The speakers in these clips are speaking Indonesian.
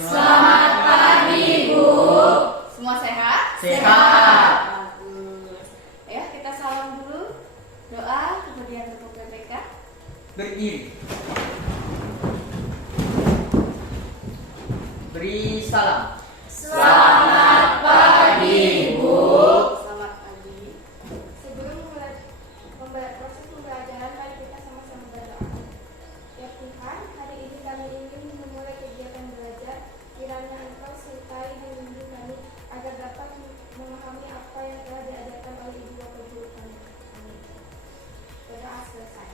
Selamat pagi, Bu. Semua sehat? Sehat. Bagus. Ayo kita salam dulu. Doa, kemudian untuk PPK. Berdiri. Beri salam. Selamat pagi, Bu. Selamat pagi. Sebelum proses pembelajaran, mari kita sama-sama berdoa. Ya Tuhan, hari ini kami ingin memulai kegiatan belajar. Kiranya Engkau sertai dan bimbing kami agar dapat memahami apa yang telah diajarkan oleh Ibu Bapak Guru kami. Amin. Berdoa selesai.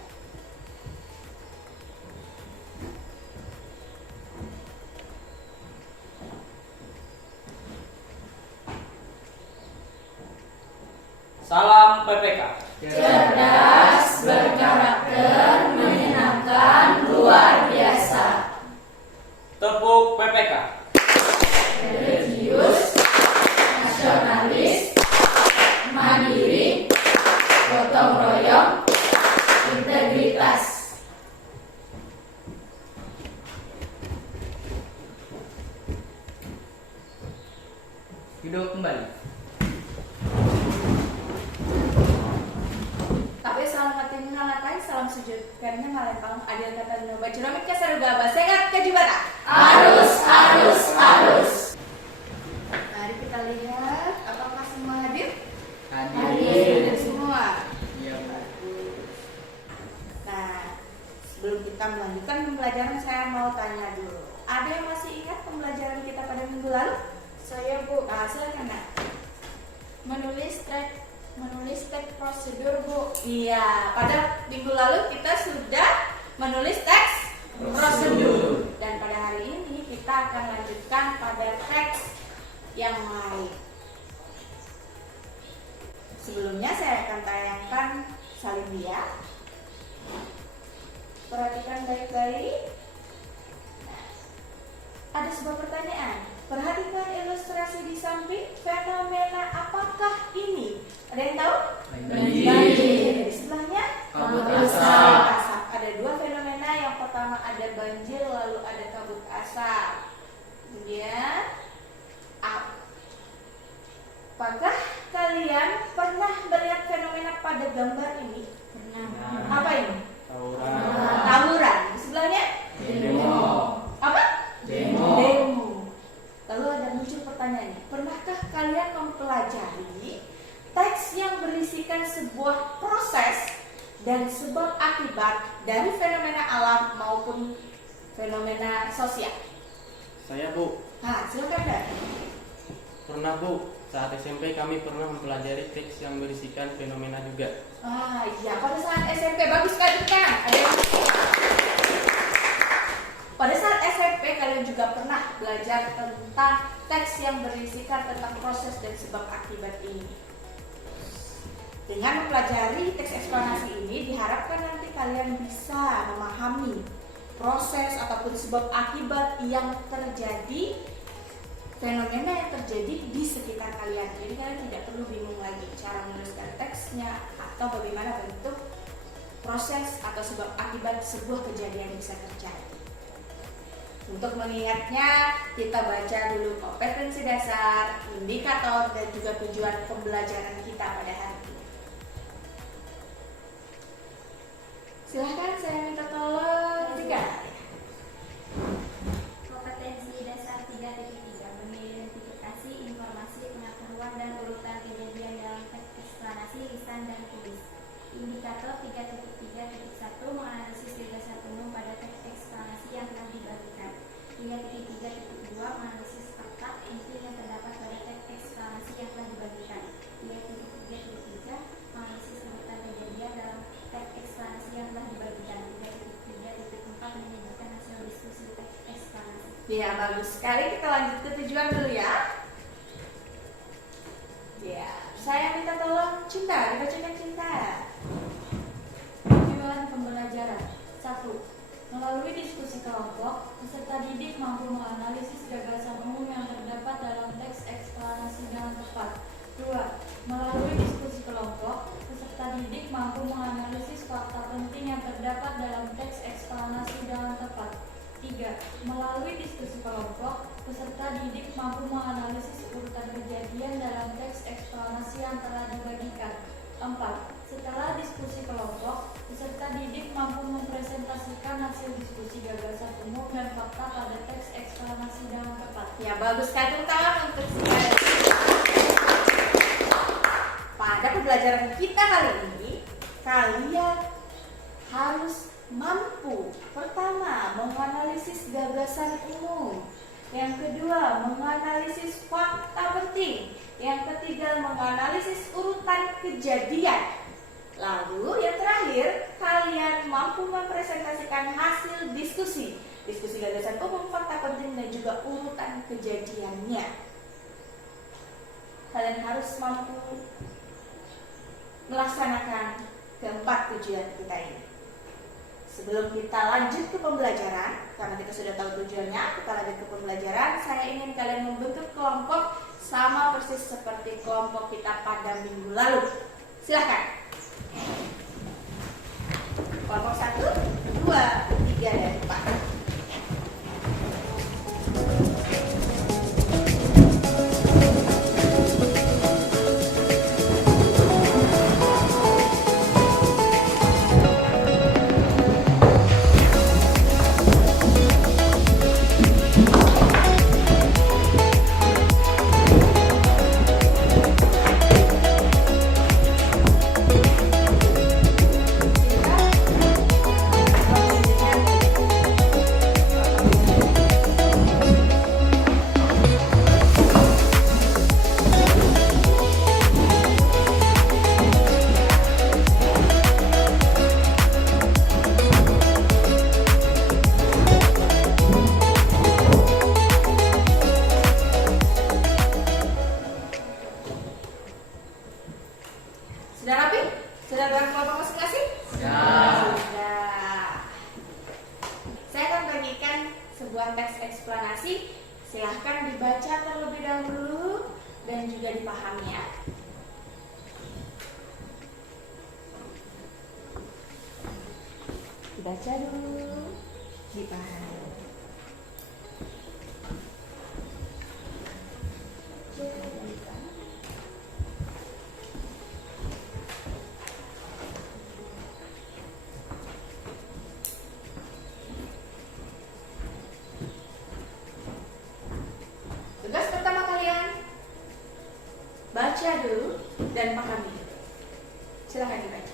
Salam PPK. Cerdas, berkarakter, menyenangkan, luar biasa. Tepuk PPK. Religius, nasionalis, mandiri, gotong royong, integritas. Duduk kembali. Tapi selamat ngapain? Salam sujud. Karena malam paling adil kata Nova Ceromit Kasarugaba. Sehat kejibata. Arus. Mari kita lihat apakah semua hadir? Hadir. Semua. Iya, Pak. Nah, sebelum kita melanjutkan pembelajaran, saya mau tanya dulu. Ada yang masih ingat pembelajaran kita pada minggu lalu? Saya Bu, Nah, silakan nak. menulis teks prosedur Bu. Iya, pada minggu lalu kita sudah menulis teks prosedur. Dan pada hari ini kita akan lanjutkan pada teks yang lain. Sebelumnya saya akan tayangkan salin dia. Perhatikan baik-baik. Nah, ada sebuah pertanyaan. Perhatikan ilustrasi di samping. Fenomena apakah ini? Ada yang tahu? Banjir. Di sebelahnya Kabut asap. Ada dua fenomena. Yang pertama ada banjir, lalu ada kabut asap. Kemudian, apakah kalian pernah melihat fenomena pada gambar ini? Pernah. Apa ini? Tawuran. Tawuran. Di sebelahnya Demo. apa? Demo. Lalu ada muncul pertanyaannya, pernahkah kalian mempelajari teks yang berisikan sebuah proses dan sebab akibat dari fenomena alam maupun fenomena sosial? Saya Bu, Nah, silakan Dan. pernah Bu, saat SMP kami pernah mempelajari teks yang berisikan fenomena juga. Ah iya, pada saat SMP bagus sekali kan? Ada yang... Pada saat SMP kalian juga pernah belajar tentang teks yang berisikan tentang proses dan sebab akibat ini. Dengan mempelajari teks eksplanasi ini diharapkan nanti kalian bisa memahami proses ataupun sebab akibat yang terjadi, fenomena yang terjadi di sekitar kalian. Jadi kalian tidak perlu bingung lagi cara menuliskan teksnya atau bagaimana bentuk proses atau sebab akibat sebuah kejadian yang bisa terjadi. Untuk mengingatnya, kita baca dulu kompetensi dasar, indikator, dan juga tujuan pembelajaran kita pada hari ini. Silahkan saya minta tolong Jika. Kompetensi dasar 3.3 mengidentifikasi informasi, pengetahuan, dan urutan kejadian dalam teks eksplanasi, lisan, dan tulis. Indikator 3.3.1 menganalisis gagasan umum pada teks eksplanasi yang telah dibagikan. 3.3.2 menganalisis fakta inti yang terdapat pada teks eksplanasi yang telah dibagikan. 3.3.3 menganalisis urutan kejadian dalam teks eksplanasi yang telah dibagikan. 3.3.4 menyebutkan hasil diskusi teks eksplanasi. Ya, bagus sekali. Kita lanjut ke tujuan dulu ya. Ya, saya minta tolong Cinta, dibacakan Cinta. Tujuan pembelajaran 1. Melalui diskusi kelompok, peserta didik mampu menganalisis gagasan umum yang terdapat dalam teks eksplanasi dengan tepat. 2. Melalui diskusi kelompok, peserta didik mampu menganalisis fakta penting yang terdapat dalam teks eksplanasi dengan tepat. 3. Melalui diskusi kelompok, peserta didik mampu menganalisis urutan kejadian dalam teks eksplanasi yang telah dibagikan. 4. Setelah diskusi kelompok, peserta didik mampu mempresentasikan hasil diskusi gagasan umum dan fakta pada teks eksplanasi dengan tepat. Ya, bagus sekali tangan untuk sekali. Pada pembelajaran kita kali ini, kalian harus mampu pertama menganalisis gagasan umum, yang kedua menganalisis fakta penting, yang ketiga menganalisis urutan kejadian, lalu yang terakhir kalian mampu mempresentasikan hasil diskusi gagasan umum, fakta penting dan juga urutan kejadiannya. Kalian harus mampu melaksanakan keempat tujuan kita ini. Sebelum kita lanjut ke pembelajaran, karena kita sudah tahu tujuannya, kita lanjut ke pembelajaran. Saya ingin kalian membentuk kelompok sama persis seperti kelompok kita pada minggu lalu. Silahkan. Kelompok 1, 2, 3, dan 4. Sudah rapi? Sudah dengan kelompok masing-masing? Sudah. Saya akan bagikan sebuah teks eksplanasi. Silahkan dibaca terlebih dahulu dan juga dipahami ya. Dibaca dulu, dipahami. Tugas pertama kalian, baca dulu dan pahami. Silahkan dibaca.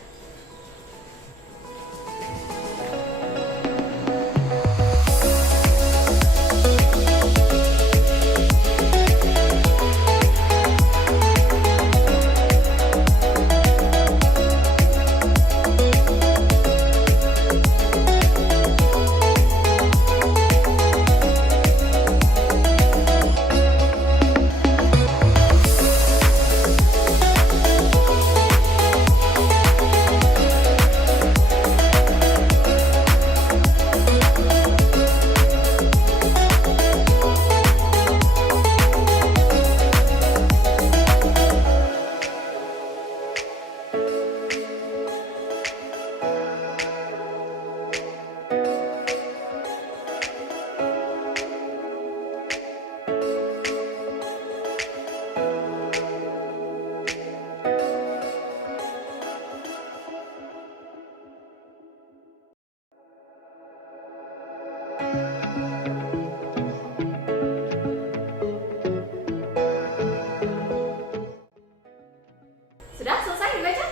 Sudah selesai dibaca?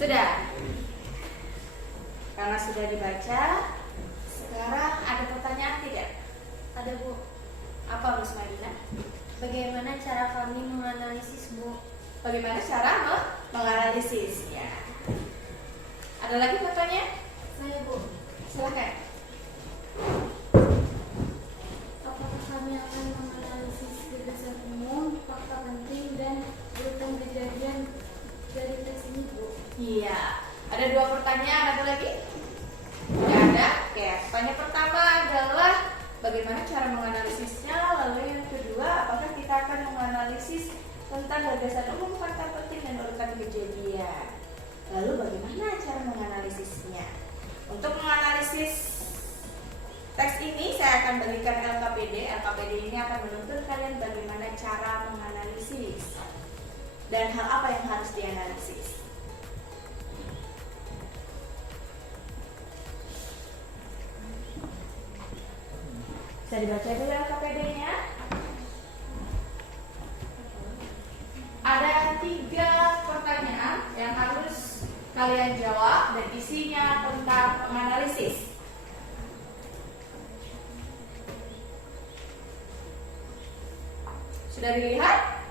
Sudah. Karena sudah dibaca, sekarang ada pertanyaan tidak? Ada, Bu. Apa Bu Smaidina? Bagaimana cara kami menganalisis, Bu? Bagaimana cara menganalisis? Ya. Ada lagi pertanyaan? Saya, Bu. Silakan. Apakah kami akan menganalisis gagasan umum, fakta penting, dan urutan kejadian dari tes ini, Bu? Iya. Ada dua pertanyaan, ada lagi? Tidak ada? Oke, pertanyaan pertama adalah bagaimana cara menganalisisnya. Lalu yang kedua, apakah kita akan menganalisis tentang gagasan umum, fakta penting, dan urutan kejadian. Lalu bagaimana cara menganalisisnya? Untuk menganalisis teks ini saya akan berikan LKPD. LKPD materi ini akan menuntut kalian bagaimana cara menganalisis dan hal apa yang harus dianalisis. Bisa dibaca dulu ya KPD-nya. Ada 3 pertanyaan yang harus kalian jawab dan isinya tentang menganalisis. Sudah dilihat?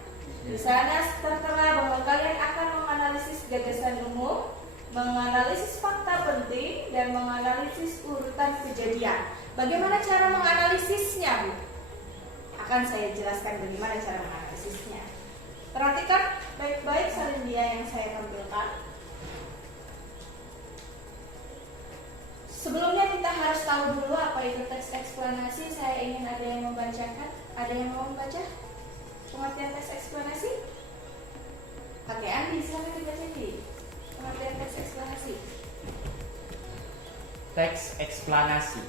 Di sana tertera bahwa kalian akan menganalisis gagasan umum, menganalisis fakta penting, dan menganalisis urutan kejadian. Bagaimana cara menganalisisnya, Bu? Akan saya jelaskan bagaimana cara menganalisisnya. Perhatikan baik-baik salindia yang saya tampilkan. Sebelumnya kita harus tahu dulu apa itu teks eksplanasi. Saya ingin ada yang membacakan. Ada yang mau membaca pengertian teks eksplanasi? Oke, Andi, silakan dibaca di pengertian teks eksplanasi. Teks eksplanasi.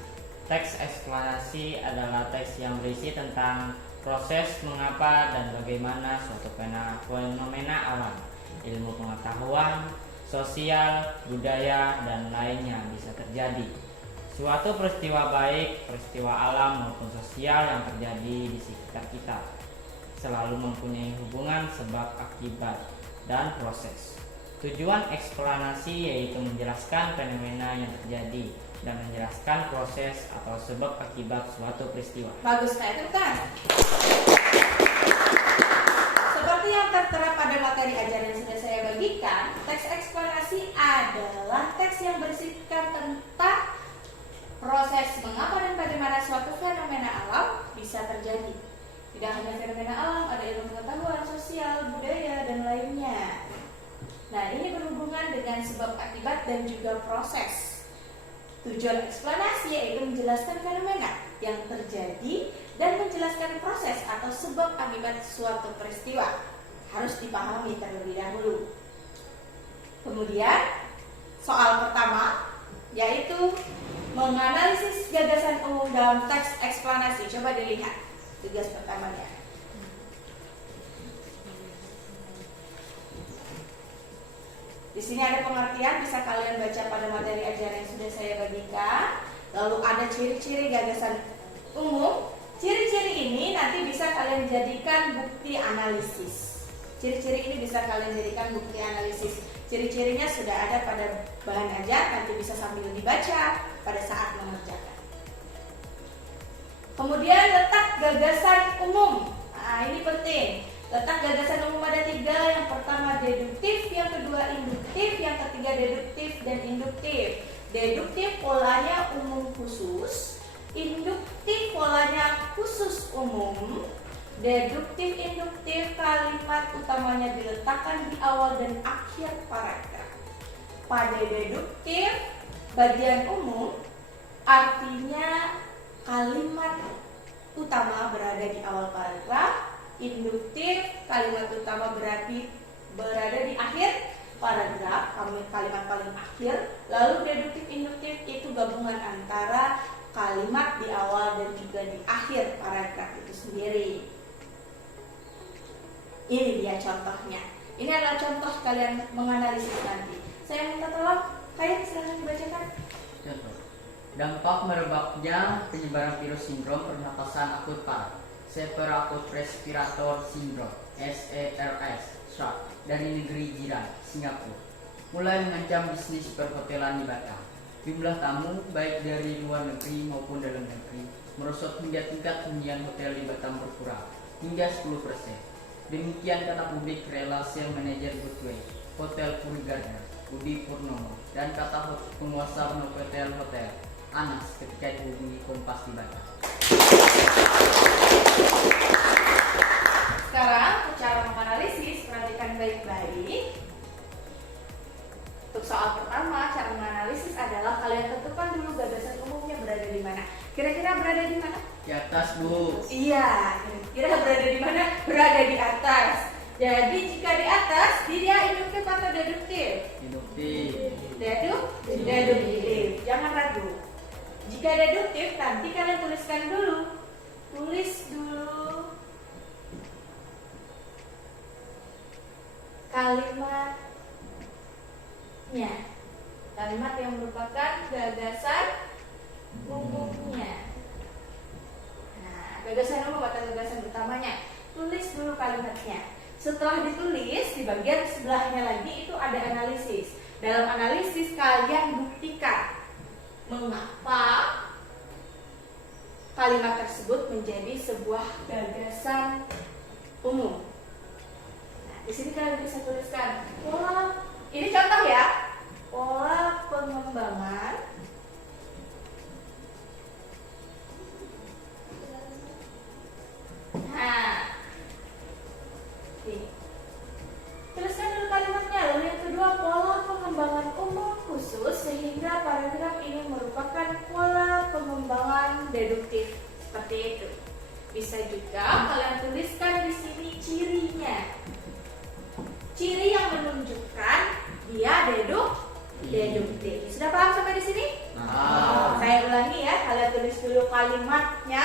Teks eksplanasi adalah teks yang berisi tentang proses mengapa dan bagaimana suatu fenomena alam, ilmu pengetahuan, sosial, budaya, dan lainnya bisa terjadi. Suatu peristiwa baik, peristiwa alam maupun sosial yang terjadi di sekitar kita selalu mempunyai hubungan sebab akibat dan proses. Tujuan eksplanasi yaitu menjelaskan fenomena yang terjadi dan menjelaskan proses atau sebab akibat suatu peristiwa. Bagus, Kak. Itu kan? Seperti yang tertera pada materi ajaran yang sudah saya bagikan, teks eksplanasi adalah teks yang berisikan tentang proses mengapa dan bagaimana suatu fenomena alam bisa terjadi. Tidak hanya fenomena alam, ada ilmu pengetahuan, sosial, budaya, dan lainnya. Nah, ini berhubungan dengan sebab akibat dan juga proses. Tujuan eksplanasi yaitu menjelaskan fenomena yang terjadi dan menjelaskan proses atau sebab akibat suatu peristiwa. Harus dipahami terlebih dahulu. Kemudian, soal pertama yaitu menganalisis gagasan umum dalam teks eksplanasi. Coba dilihat tugas pertamanya. Di sini ada pengertian, bisa kalian baca pada materi ajaran yang sudah saya bagikan. Lalu ada ciri-ciri gagasan umum. Ciri-ciri ini nanti bisa kalian jadikan bukti analisis. Ciri-ciri ini bisa kalian jadikan bukti analisis. Ciri-cirinya sudah ada pada bahan ajar, nanti bisa sambil dibaca pada saat mengerjakan. Kemudian letak gagasan umum. Nah, ini penting. Letak gagasan umum ada 3. Yang pertama deduktif, yang kedua induktif, yang ketiga deduktif dan induktif. Deduktif polanya umum khusus, induktif polanya khusus umum. Deduktif induktif kalimat utamanya diletakkan di awal dan akhir paragraf. Pada deduktif bagian umum artinya kalimat utama berada di awal paragraf. Induktif kalimat utama berarti berada di akhir paragraf, kalimat paling akhir. Lalu deduktif induktif itu gabungan antara kalimat di awal dan juga di akhir paragraf itu sendiri. Ini dia contohnya. Ini adalah contoh kalian menganalisis nanti. Saya minta tolong kalian silahkan dibacakan. Contoh. Dampak merebaknya penyebaran virus sindrom pernapasan akut parah, Severe Acute Respiratory Syndrome (SARS) dari negeri jiran Singapura mulai mengancam bisnis perhotelan di Batam. Jumlah tamu baik dari luar negeri maupun dalam negeri merosot hingga tingkat hunian hotel di Batam berkurang hingga 10%. Demikian kata publik Relation Manager Goodway Hotel Puri Garden Budi Purnomo dan kata penguasa Novotel Hotel Anas ketika dihubungi Kompas di Batam. Sekarang cara menganalisis, perhatikan baik-baik. Untuk soal pertama, cara menganalisis adalah kalian tentukan dulu gagasan umumnya berada di mana. Kira-kira berada di mana? Di atas, Bu. Iya, kira berada di mana? Berada di atas. Jadi jika di atas, dia induktif atau deduktif? Induktif. Deduktif. Jangan ragu. Jika deduktif, nanti kalian tuliskan dulu tulis dulu kalimatnya. Kalimat yang merupakan gagasan umumnya. Nah, gagasan umum atau gagasan utamanya. Tulis dulu kalimatnya. Setelah ditulis, di bagian sebelahnya lagi itu ada analisis. Dalam analisis kalian buktikan mengapa kalimat tersebut menjadi sebuah gagasan umum. Nah, di sini kalian bisa tuliskan pola. Ini contoh ya, pola pengembangan Nah, ini. Tuliskan dulu kalimatnya. Lalu yang kedua, pola pengembangan umum khusus, sehingga paragraf ini merupakan pola pengembangan deduktif. Seperti itu. Bisa juga kalian tuliskan di sini cirinya. Ciri yang menunjukkan dia deduktif. Sudah paham sampai di sini? Saya ulangi ya. Kalian tulis dulu kalimatnya.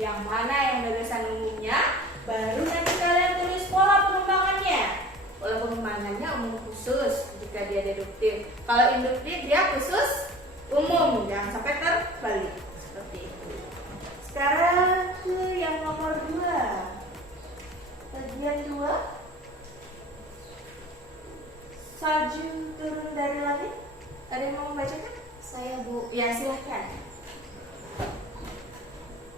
Yang mana yang gagasan umumnya, baru nanti kalian tulis pola pengembangannya. Pola pengembangannya umum khusus jika dia deduktif. Kalau induktif dia khusus umum, jangan sampai terbalik. Seperti itu. Sekarang ke yang nomor 2. Bagian 2. Salju turun dari langit. Ada yang mau membacakan? Saya, Bu. Ya, silahkan.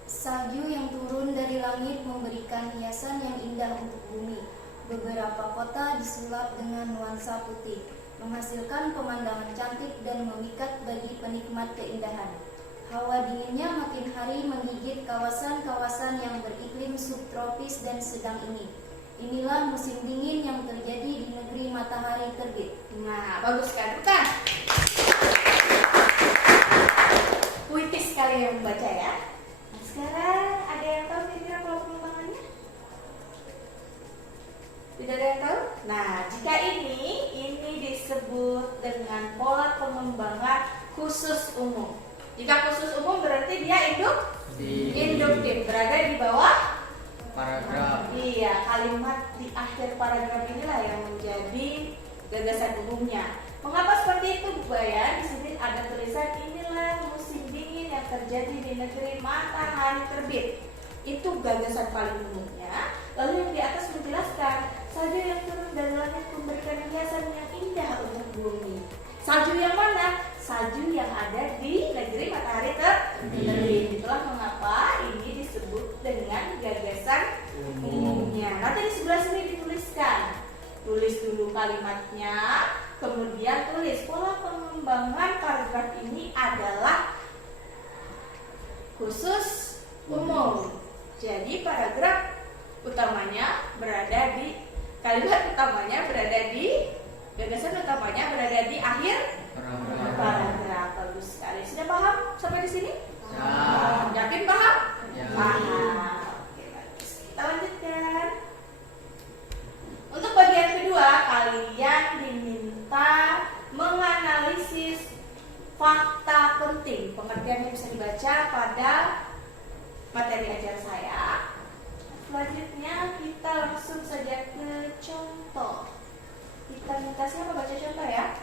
Salju yang turun dari langit memberikan hiasan yang indah untuk bumi. Beberapa kota disulap dengan nuansa putih, menghasilkan pemandangan cantik dan memikat bagi penikmat keindahan. Hawa dinginnya makin hari menggigit kawasan-kawasan yang beriklim subtropis dan sedang ini. Inilah musim dingin yang terjadi di negeri matahari terbit. Nah, bagus kan? Bukan? Puitis sekali yang membaca ya. Sekarang ada yang tahu kira-kira pola pengembangannya? Tidak ada yang tahu? Nah, jika ini disebut dengan pola pengembangan khusus umum. Jika khusus umum berarti dia induktif, berada di bawah paragraf. Iya, kalimat di akhir paragraf inilah yang menjadi gagasan umumnya. Mengapa seperti itu, Bu Bayan? Di sini ada tulisan inilah musim dingin yang terjadi di negeri matahari terbit. Itu gagasan paling umumnya. Lalu yang di atas menjelaskan salju yang turun dari langit memberikan hiasan yang indah untuk bumi. Salju yang mana? Salju yang ada di negeri matahari terbit. Itulah mengapa ini disebut dengan gagasan umumnya. Nanti di sebelah sini dituliskan. Tulis dulu kalimatnya, kemudian tulis pola pengembangan paragraf ini adalah khusus umum. Jadi paragraf utamanya berada di kalimat utamanya berada di gagasan utamanya berada di akhir paragraf. Bagus sekali. Sudah paham sampai di sini? Yakin paham? Paham. Oke, bagus. Kita lanjutkan. Untuk bagian kedua, kalian diminta menganalisis fakta penting. Pengertiannya bisa dibaca pada materi ajar saya. Selanjutnya kita langsung saja ke contoh. Kita minta siapa baca contoh ya?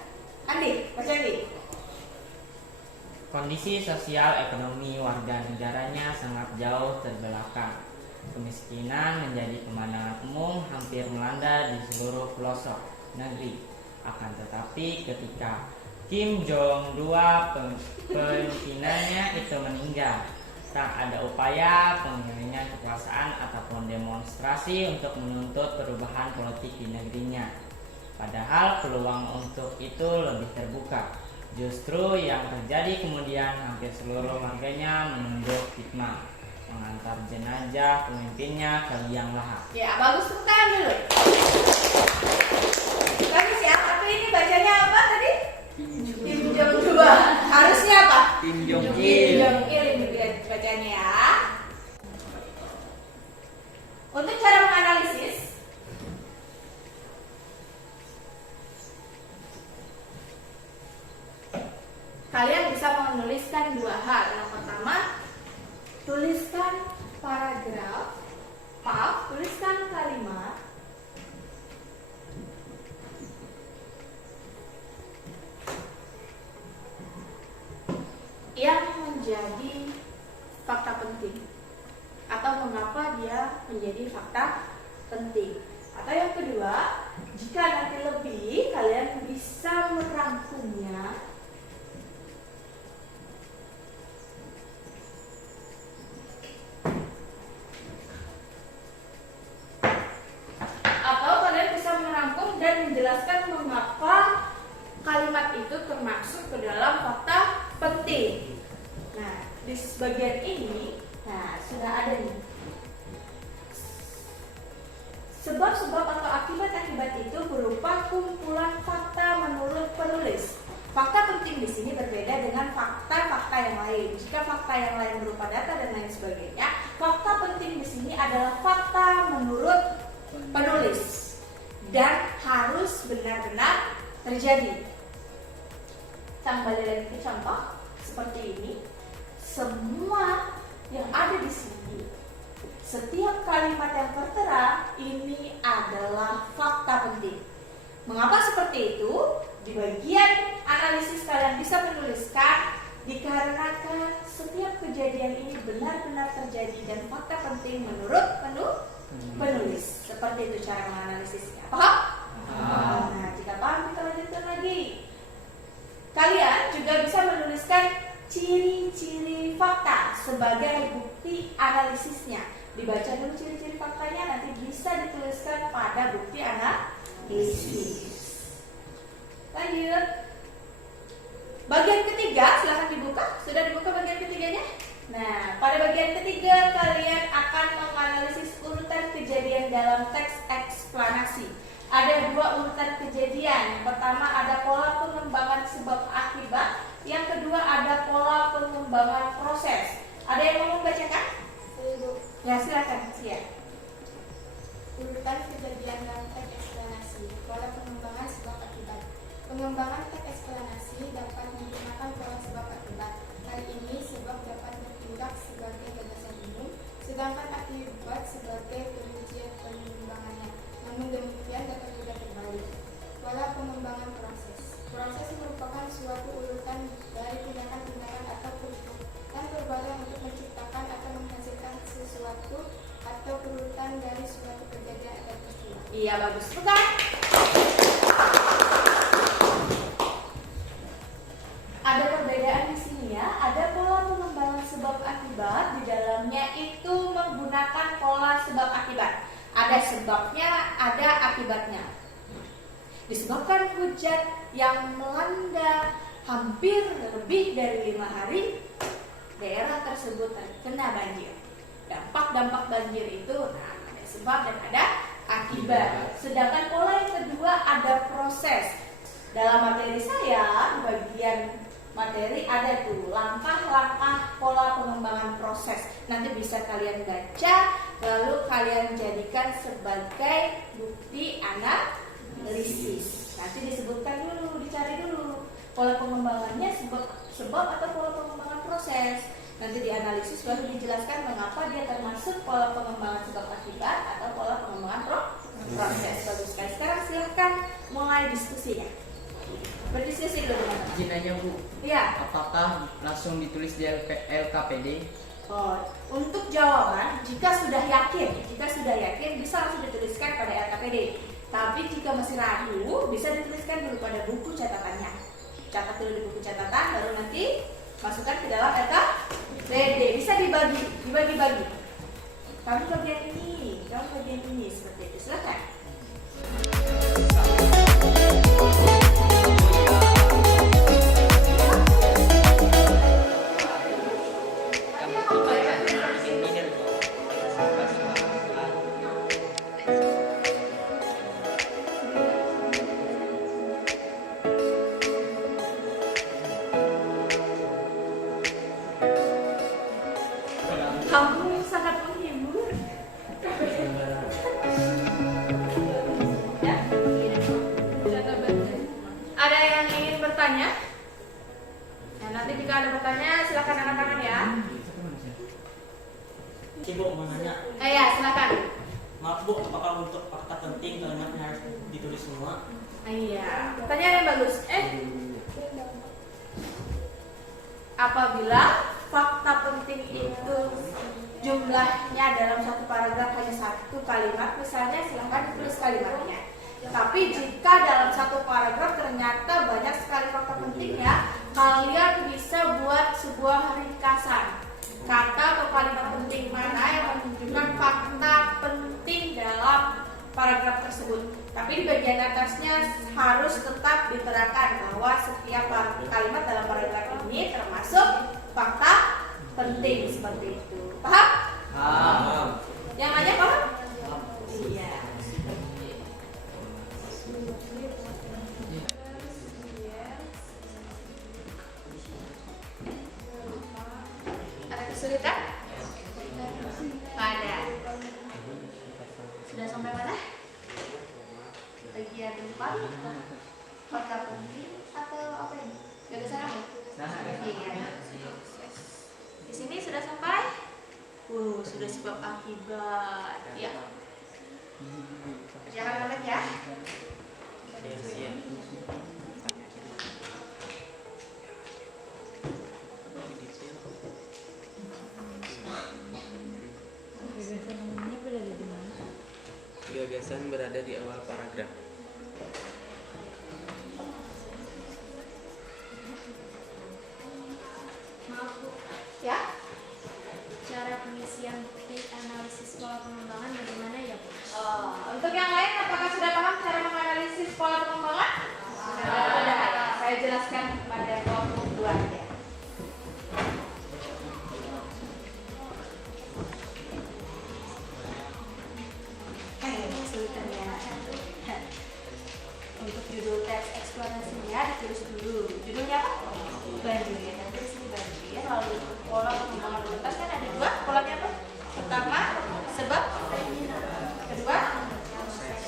Andi, baca Andi. Kondisi sosial ekonomi warga negaranya sangat jauh terbelakang. Kemiskinan menjadi pemandangan umum hampir melanda di seluruh pelosok negeri. Akan tetapi ketika Kim Jong-2 pemimpinannya itu meninggal, tak ada upaya pengalihan kekuasaan ataupun demonstrasi untuk menuntut perubahan politik di negerinya. Padahal peluang untuk itu lebih terbuka. Justru yang terjadi kemudian hampir seluruh warganya menunduk hikmah, mengantar jenazah pemimpinnya ke liang lahat. Ya, bagus, tepuk tangan dulu. Bagus ya, tapi ini bacanya apa tadi? Kim Jong-2. Harusnya apa? Kim Jong-il. Kim Jong-il ini bacanya ya. Untuk cara menganalisis, kalian bisa menuliskan dua hal. Yang pertama, tuliskan fakta penting atau mengapa dia menjadi fakta penting. Atau yang kedua, jika nanti lebih, kalian bisa merangkumnya atau kalian bisa merangkum dan menjelaskan mengapa kalimat itu termasuk ke dalam fakta penting. Nah, di bagian ini, nah sudah ada nih. Sebab-sebab atau akibat-akibat itu berupa kumpulan fakta menurut penulis. Fakta penting di sini berbeda dengan fakta-fakta yang lain. Jika fakta yang lain berupa data dan lain sebagainya, fakta penting di sini adalah fakta menurut penulis dan harus benar-benar terjadi. Kembali lagi ke contoh seperti ini. Semua yang ada di sini, setiap kalimat yang tertera ini adalah fakta penting. Mengapa seperti itu? Di bagian analisis kalian bisa menuliskan dikarenakan setiap kejadian ini benar-benar terjadi dan fakta penting menurut penulis. Seperti itu cara menganalisisnya. Paham? Nah, jika paham kita lanjutkan lagi. Kalian juga bisa menuliskan ciri-ciri fakta sebagai bukti analisisnya. Dibaca dulu ciri-ciri faktanya, nanti bisa dituliskan pada bukti analisis. Lanjut. Bagian ketiga, silahkan dibuka. Sudah dibuka bagian ketiganya? Nah, pada bagian ketiga kalian akan menganalisis urutan kejadian dalam teks eksplanasi. Ada dua urutan kejadian. Yang pertama ada pola pengembangan sebab akibat. Yang kedua ada pola pengembangan proses. Ada yang mau membacakan? Ya, silakan. Siap. Urutan kejadian dalam teks eksplanasi. Pola pengembangan sebab akibat. Pengembangan teks eksplanasi dapat menggunakan pola sebab akibat. Hal ini sebab dapat bertindak sebagai gagasan umum, sedangkan akibat sebagai perincian pengembangannya. Namun demikian dapat juga terbalik. Pola pengembangan proses. Proses merupakan suatu urutan dari tindakan-tindakan atau perbuatan berbareng untuk menciptakan atau menghasilkan sesuatu atau urutan dari suatu kejadian atau peristiwa. Iya, bagus. Bukan? Ada perbedaan di sini ya. Ada pola pengembangan sebab akibat, di dalamnya itu menggunakan pola sebab akibat. Ada sebabnya, ada akibatnya. Disebabkan hujan yang melanda hampir lebih dari 5 hari, daerah tersebut terkena banjir. Dampak-dampak banjir itu, nah, ada sebab dan ada akibat. Sedangkan pola yang kedua ada proses. Dalam materi saya, di bagian materi ada tuh langkah-langkah pola pengembangan proses. Nanti bisa kalian baca, lalu kalian jadikan sebagai bukti analisis. Nanti disebutkan dulu, dicari dulu pola pengembangannya sebab atau pola pengembangan proses. Nanti dianalisis baru dijelaskan mengapa dia termasuk pola pengembangan sebab akibat atau pola pengembangan proses. Bagus sekali. Sekarang silahkan mulai diskusinya. Berdiskusi dulu teman-teman. Izin aja Bu, Iya. apakah langsung ditulis di LKPD? Oh, untuk jawaban jika sudah yakin bisa langsung dituliskan pada LKPD. Tapi jika masih ragu, bisa dituliskan dulu pada buku catatannya. Catat dulu di buku catatan, baru nanti masukkan ke dalam LKPD. Bisa dibagi-bagi. Kamu bagian ini, kamu bagian ini, seperti itu. Silakan. Kamu sangat menghibur. Ya. Ada yang ingin bertanya? Nah, nanti jika ada bertanya silakan angkat tangan ya. Ibu mau nanya, Ya, silakan. maaf Bu, apakah untuk fakta penting kalimatnya harus ditulis semua? Iya, pertanyaan yang bagus. Apabila fakta penting itu jumlahnya dalam satu paragraf hanya satu kalimat, misalnya silahkan ditulis kalimatnya. Tapi jika dalam satu paragraf ternyata banyak sekali fakta pentingnya, kalian bisa buat sebuah ringkasan kata atau kalimat penting mana yang menunjukkan fakta penting dalam paragraf tersebut. Tapi di bagian atasnya harus tetap diterangkan bahwa setiap kalimat dalam paragraf ini termasuk fakta penting, seperti itu. Paham? Paham. Yang nanya paham? Iya. Ada kesulitan? Ada. Sudah sampai mana? Bagian 4 fakta penting atau apa ini? Gagasan apa? Iya. Di sini sudah sampai? Sudah sebab akibat ya. Jangan lambat ya. Gagasan berada di awal paragraf. Maaf Bu, Ya. cara pengisian bukti analisis pola pengembangan bagaimana ya Bu? Untuk yang lain apakah sudah paham cara menganalisis pola pengembangan? Sudah. Saya jelaskan pada kelompok 2 ya. Untuk judul teks eksplorasinya ditulis dulu. Judulnya apa? Banjir ya. Nanti di sini banjir. Lalu pola pengembangan urutan kan ada 2. Polanya apa? Pertama, sebab. Kedua,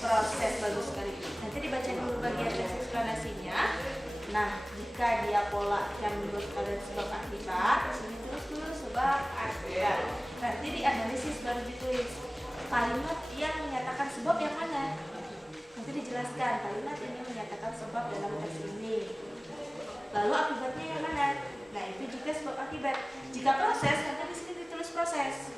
proses. Bagus sekali. Nanti dibaca dulu bagian teks eksplanasinya. Nah, jika dia pola yang menurut kalian sebab akibat, di sini terus dulu sebab akibat. Nanti dianalisis baru ditulis kalimat yang menyatakan sebab yang mana. Nanti dijelaskan kalimat ini menyatakan sebab dalam teks ini. Lalu akibatnya yang mana? Nah, itu juga sebab akibat. Jika proses, nanti di sini ditulis proses.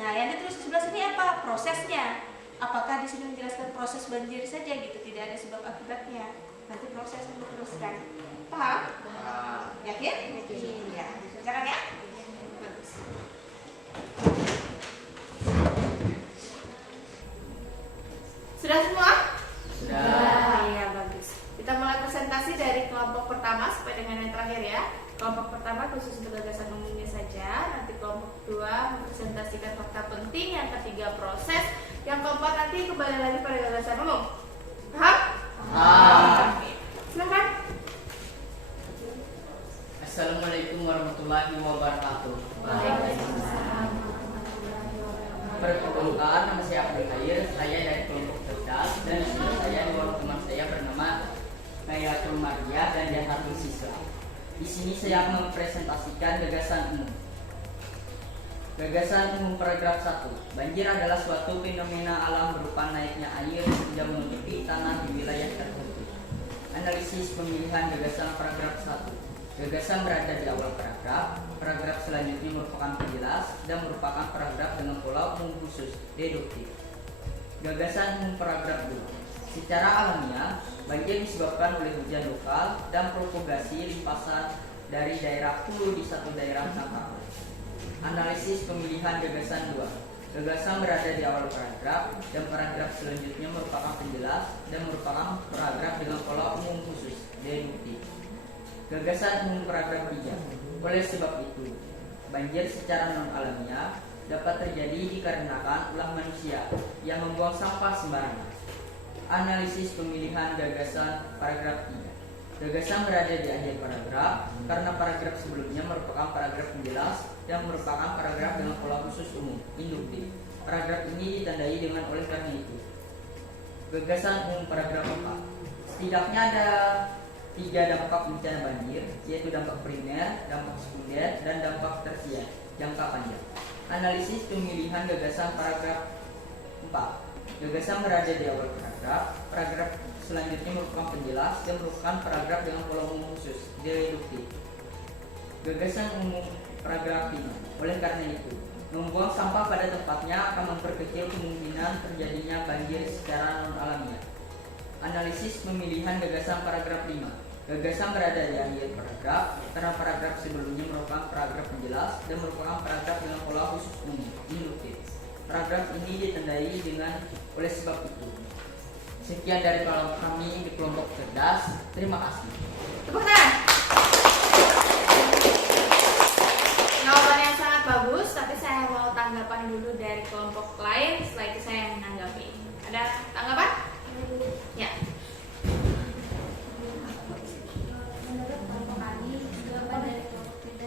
Nah, yang ditulis di sebelah sini apa? Prosesnya. Apakah di sini menjelaskan proses banjir saja gitu, tidak ada sebab akibatnya? Nanti proses yang diteruskan. Paham? Yakin? Yakin. Ya. Jangan ya? Bagus. Sudah semua? Sudah. Iya, bagus. Kita mulai presentasi dari kelompok pertama sampai dengan yang terakhir ya. Kelompok pertama khusus untuk gagasan umumnya saja. Nanti kelompok kedua mempresentasikan fakta penting. Yang ketiga proses. Yang keempat nanti kembali lagi pada gagasan umum. Paham? Paham. Silakan. Assalamualaikum warahmatullahi wabarakatuh. Waalaikumsalam. Perkenalkan, nama saya Abdul Khair. Saya dari kelompok cerdas dan di sini saya diwakili teman saya bernama Nayatul Maria dan dia satu siswa. Di sini saya akan mempresentasikan gagasan umum. Gagasan umum paragraf 1. Banjir adalah suatu fenomena alam berupa naiknya air yang menutupi tanah di wilayah tertentu. Analisis pemilihan gagasan paragraf 1. Gagasan berada di awal paragraf. Paragraf selanjutnya merupakan penjelas dan merupakan paragraf dengan pola umum khusus deduktif. Gagasan umum paragraf 2. Secara alamiah, banjir disebabkan oleh hujan lokal dan propagasi limpasan dari daerah hulu di satu daerah tangkapan. Analisis pemilihan gagasan 2. Gagasan berada di awal paragraf dan paragraf selanjutnya merupakan penjelas dan merupakan paragraf dengan pola umum khusus deduktif. Gagasan umum paragraf 3. Oleh sebab itu, banjir secara non-alamiah dapat terjadi dikarenakan ulah manusia yang membuang sampah sembarangan. Analisis pemilihan gagasan paragraf 3. Gagasan berada di akhir paragraf karena paragraf sebelumnya merupakan paragraf penjelas dan merupakan paragraf dengan pola khusus umum induktif. Paragraf ini ditandai dengan oleh karena itu. Gagasan umum paragraf 4. Setidaknya ada 3 dampak bencana banjir, yaitu dampak primer, dampak sekunder, dan dampak tersier jangka panjang. Analisis pemilihan gagasan paragraf 4. Gagasan berada di awal paragraf. Paragraf selanjutnya merupakan penjelas dan merupakan paragraf dengan pola umum khusus deduktif. Gagasan umum paragraf 5. Oleh karena itu, membuang sampah pada tempatnya akan memperkecil kemungkinan terjadinya banjir secara non-alamiah. Analisis pemilihan gagasan paragraf 5. Gagasan berada di akhir paragraf karena paragraf sebelumnya merupakan paragraf penjelas dan merupakan paragraf dengan pola khusus umum. Induktif. Paragraf ini ditandai dengan oleh sebab itu. Sekian dari kelompok kami di kelompok cerdas. Terima kasih. Tepuk tangan. Jawaban yang sangat bagus, tapi saya mau tanggapan dulu dari kelompok lain. Setelah itu saya menanggapi. Ada tanggapan? Ya. Menurut kelompok kami, jawaban dari kelompok kita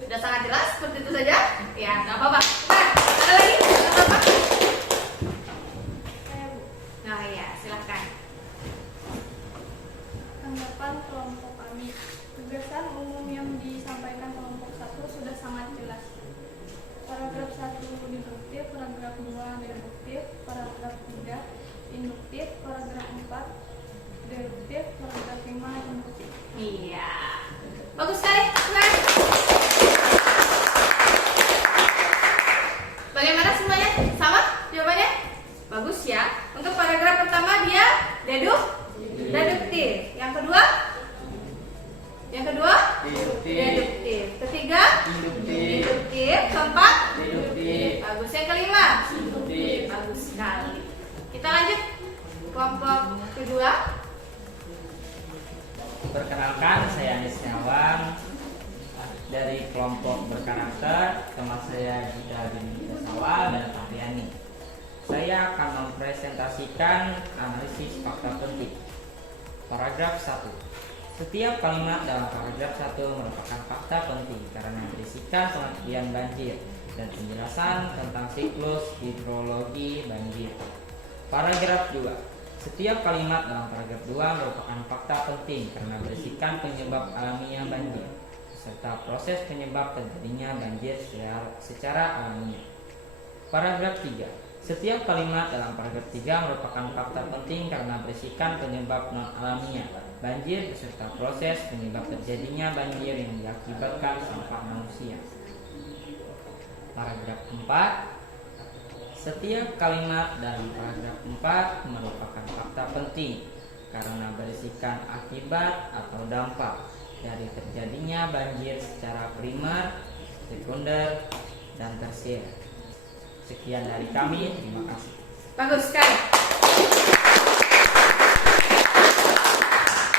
Sudah sangat jelas seperti itu saja? Ya, nggak apa-apa. Nah, ada lagi? Nggak apa-apa? Nah, ya, silakan. Tanggapan kelompok kami, gagasan umum yang disampaikan kelompok 1 sudah sangat jelas. Paragraf 1 deduktif, paragraf 2 deduktif, paragraf 3 induktif, paragraf 4 deduktif, paragraf 5 induktif. Iya. Bagus sekali. Nah. Bagaimana semuanya? Sama jawabannya? Bagus ya. Untuk paragraf pertama dia deduktif. Yang kedua? Deduktif. Ketiga? Induktif. Keempat? Bagus. Yang kelima? Bagus sekali. Kita lanjut kelompok kedua. Perkenalkan, saya Anis Setiawan dari kelompok berkarakter. Teman saya Gita Binti Sawal dan Tafiani. Saya akan mempresentasikan analisis fakta penting. Paragraf 1. Setiap kalimat dalam paragraf 1 merupakan fakta penting karena berisikan pengertian banjir dan penjelasan tentang siklus hidrologi banjir. Paragraf 2. Setiap kalimat dalam paragraf 2 merupakan fakta penting karena berisikan penyebab alamiah banjir serta proses penyebab terjadinya banjir secara alamiah. Paragraf 3. Setiap kalimat dalam paragraf 3 merupakan fakta penting karena berisikan penyebab non-alamiah banjir beserta proses penyebab terjadinya banjir yang diakibatkan sampah manusia. Paragraf 4. Setiap kalimat dalam paragraf 4 merupakan fakta penting karena berisikan akibat atau dampak dari terjadinya banjir secara primer, sekunder, dan tersier. Sekian dari kami, terima kasih. Bagus sekali.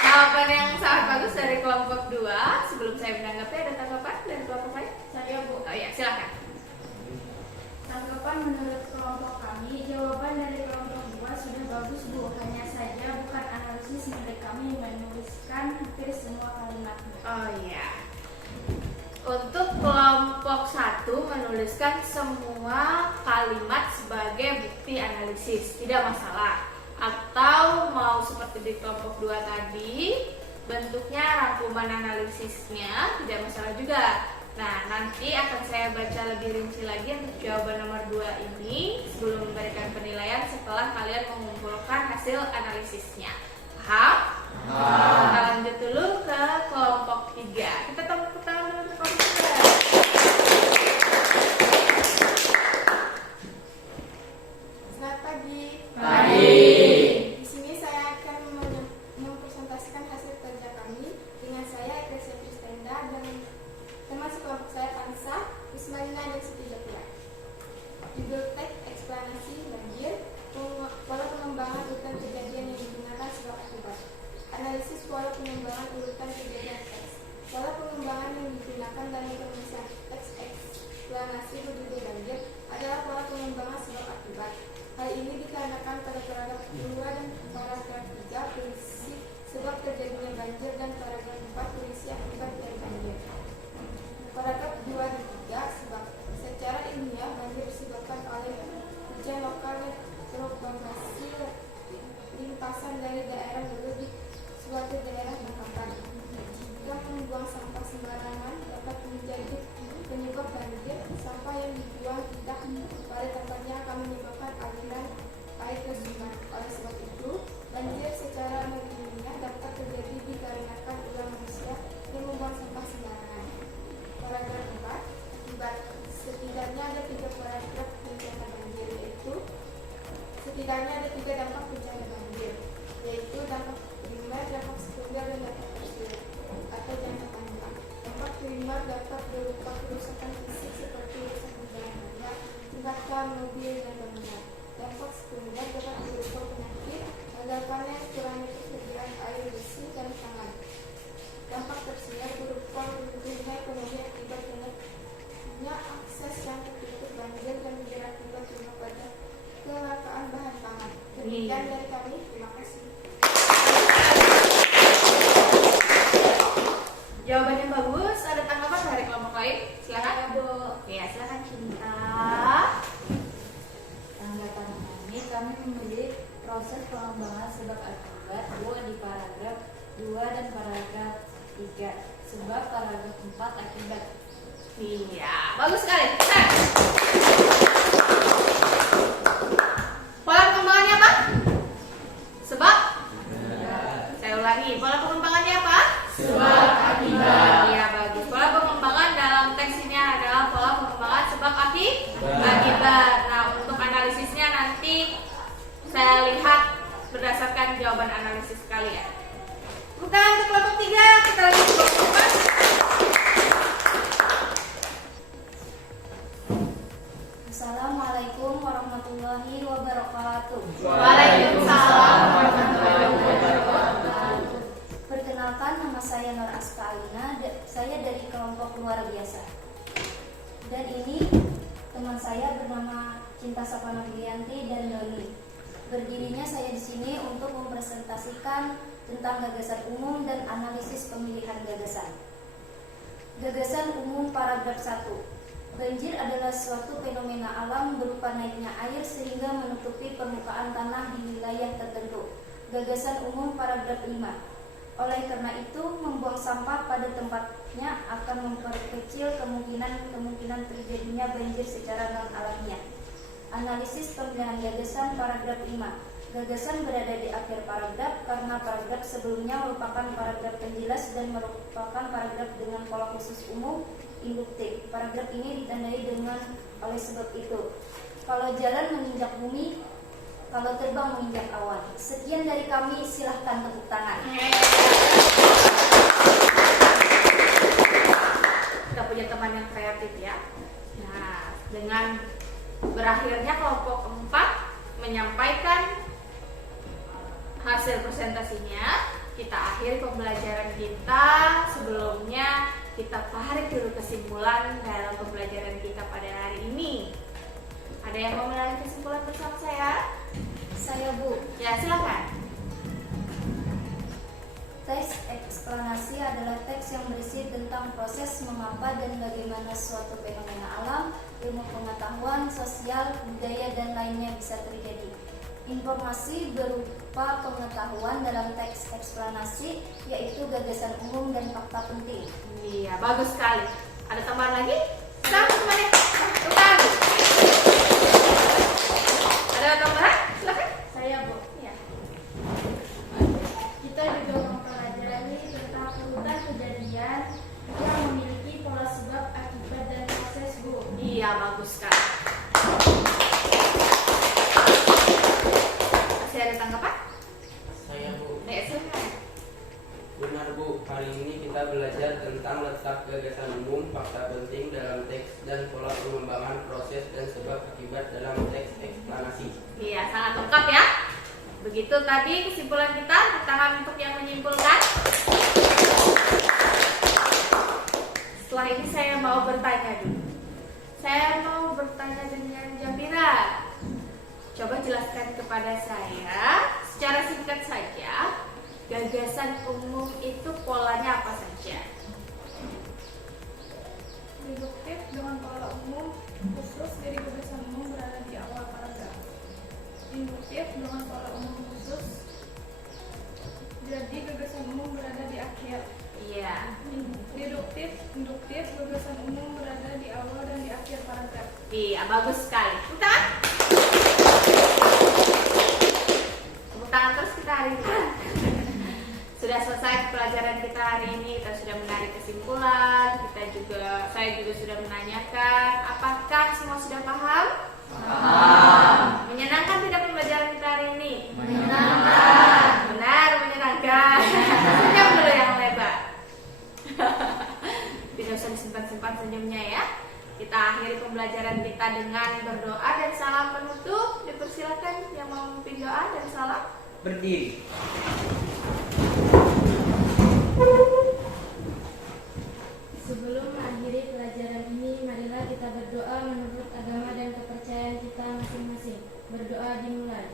Jawaban yang sangat bagus dari kelompok 2. Sebelum saya menanggapi, ada tanggapan dari kelompok lain? Saya Bu. Oh ya, silakan. Tanggapan menurut kelompok kami, jawaban dari kelompok 2 sudah bagus Bu. Hanya saja bukan analisis menurut kami menuliskan hampir semua kalimatnya. Oh iya. Untuk kelompok 1 menuliskan semua kalimat sebagai bukti analisis, tidak masalah. Atau mau seperti di kelompok 2 tadi, bentuknya rangkuman analisisnya, tidak masalah juga. Nah, nanti akan saya baca lebih rinci lagi untuk jawaban nomor 2 ini sebelum memberikan penilaian setelah kalian mengumpulkan hasil analisisnya. Paham? Kita lanjut dulu ke kelompok 3. Kita tepuk tangan dulu untuk kelompok 3. Selamat pagi. Di sini saya akan mempresentasikan hasil kerja kami dengan saya Ekresia Kristenda dan teman sekelompok saya Tanisa, Ismailina dan Siti Japura. Judul teks eksplanasi banjir, pola pengembangan urutan kejadian yang digunakan sebab akibat. Analisis pola pengembangan urutan kejadian teks. Pola pengembangan yang digunakan dalam penulisan teks eksplanasi berjudul banjir adalah pola pengembangan sebab akibat. Hal ini dikarenakan pada paragraf 2 dan paragraf 3 berisi sebab terjadinya banjir dan paragraf 4 berisi akibat dari banjir. Paragraf 2 dan 3 sebab. Secara ilmiah, banjir disebabkan oleh hujan lokal yang propagasi limpasan dari daerah hulu di suatu daerah dangkalan. Jika membuang sampah sembarangan dapat menjadi penyebab banjir, sampah yang dibuang tidak pada tempatnya akan menyebabkan aliran air ke sungai. Oleh sebab itu, banjir secara ilmiah dapat terjadi dikarenakan ulah manusia yang membuang sampah sembarangan. mobil dan bangunan. Dampak sekunder dapat berupa penyakit, gagal panen, kurangnya persediaan air bersih dan pangan. Dampak tersier berupa runtuhnya ekonomi akibat banyaknya akses yang tertutup banjir dan berakibat pada kelangkaan bahan pangan. Demikian dari kami, terima kasih. Jawabannya bagus. Ada tanggapan dari kelompok lain? Silakan. Bu. Ya, silakan Cinta. Tanggapan kami memilih proses pengembangan sebab akibat di paragraf 2 dan paragraf 3, sebab paragraf 4 akibat. Iya, bagus sekali. Pola pengembangannya apa? Sebab? Saya ulangi, pola pengembangannya apa? Sebab akibat. Iya, bagus. Pola pengembangan dalam teks ini adalah pola pengembangan sebab akibat. Nah, untuk analisisnya nanti saya lihat berdasarkan jawaban analisis kalian. Bukan untuk kelompok 3, kita lanjut ke kelompok 4. Assalamualaikum warahmatullahi wabarakatuh. Waalaikumsalam warahmatullahi wabarakatuh. Perkenalkan, nama saya Nur Aska Alina. Saya dari kelompok luar biasa. Dan ini teman saya bernama Cinta Sapana Bilianti dan Doni. Berdirinya saya di sini untuk mempresentasikan tentang gagasan umum dan analisis pemilihan gagasan. Gagasan umum paragraf 1. Banjir adalah suatu fenomena alam berupa naiknya air sehingga menutupi permukaan tanah di wilayah tertentu. Gagasan umum paragraf 5. Oleh karena itu, membuang sampah pada tempatnya akan memperkecil kemungkinan terjadinya banjir secara non-alamiah. Analisis pemilihan gagasan paragraf 5. Gagasan berada di akhir paragraf karena paragraf sebelumnya merupakan paragraf penjelas dan merupakan paragraf dengan pola khusus umum induktif. Paragraf ini ditandai dengan oleh sebab itu. Kalau jalan menginjak bumi, kalau terbang menginjak awan. Sekian dari kami, silahkan tepuk tangan. Kita punya teman yang kreatif ya. Nah, dengan berakhirnya kelompok 4 menyampaikan hasil presentasinya, kita akhiri pembelajaran kita. Sebelumnya kita tarik dulu kesimpulan dalam pembelajaran kita pada hari ini. Ada yang mau menarik kesimpulan bersama saya? Saya Bu. Ya, silakan. Teks eksplanasi adalah teks yang berisi tentang proses mengapa dan bagaimana suatu fenomena alam, ilmu pengetahuan, sosial, budaya, dan lainnya bisa terjadi. Informasi berupa pengetahuan dalam teks eksplanasi, yaitu gagasan umum dan fakta penting. Iya, bagus sekali. Ada tambahan lagi? Silakan temannya. Bukan. Ada tambahan? Silakan. Saya Bu. Ya. Kita juga mempelajari tentang urutan kejadian yang memiliki pola sebab, akibat, dan proses Bu. Iya, bagus sekali. Masih ada tanggapan? Saya Bu. Silakan. Benar Bu, hari ini kita belajar tentang letak gagasan umum, fakta penting dalam teks dan pola pengembangan proses dan sebab akibat dalam teks eksplanasi. Iya, sangat lengkap ya. Begitu tadi kesimpulan kita. Tangan untuk yang menyimpulkan. Setelah ini saya mau bertanya dulu. Saya mau bertanya dengan Jambira. Coba jelaskan kepada saya secara singkat saja, gagasan umum itu polanya apa saja? Deduktif dengan pola umum khusus, dari gagasan umum berada di awal paragraf. Induktif dengan pola umum khusus, jadi gagasan umum berada di akhir. Iya. Induktif gagasan umum berada di awal dan di akhir paragraf. Iya, bagus sekali. Tepuk tangan. Tepuk tangan terus kita hari ini. Sudah selesai pelajaran kita hari ini. Kita sudah menarik kesimpulan. Saya juga sudah menanyakan, apakah semua sudah paham? Paham. Menyenangkan tidak pembelajaran kita hari ini? Menyenangkan. Benar, menyenangkan. Senyum dulu yang lebar. Tidak usah disimpan-simpan senyumnya ya. Kita akhiri mengakhiri pembelajaran kita dengan berdoa dan salam penutup. Dipersilakan yang mau memimpin doa dan salam. Berdiri. Sebelum mengakhiri pelajaran ini, marilah kita berdoa menurut agama dan kepercayaan kita masing-masing. Berdoa dimulai.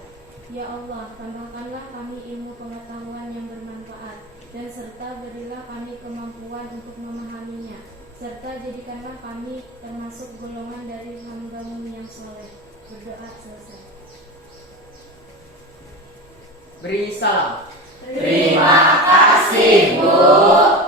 Ya Allah, tambahkanlah kami ilmu pengetahuan yang bermanfaat, dan serta berilah kami kemampuan untuk memahaminya, serta jadikanlah kami termasuk golongan dari hamba-Mu yang soleh. Berdoa selesai. Beri salam. Terima kasih, Bu.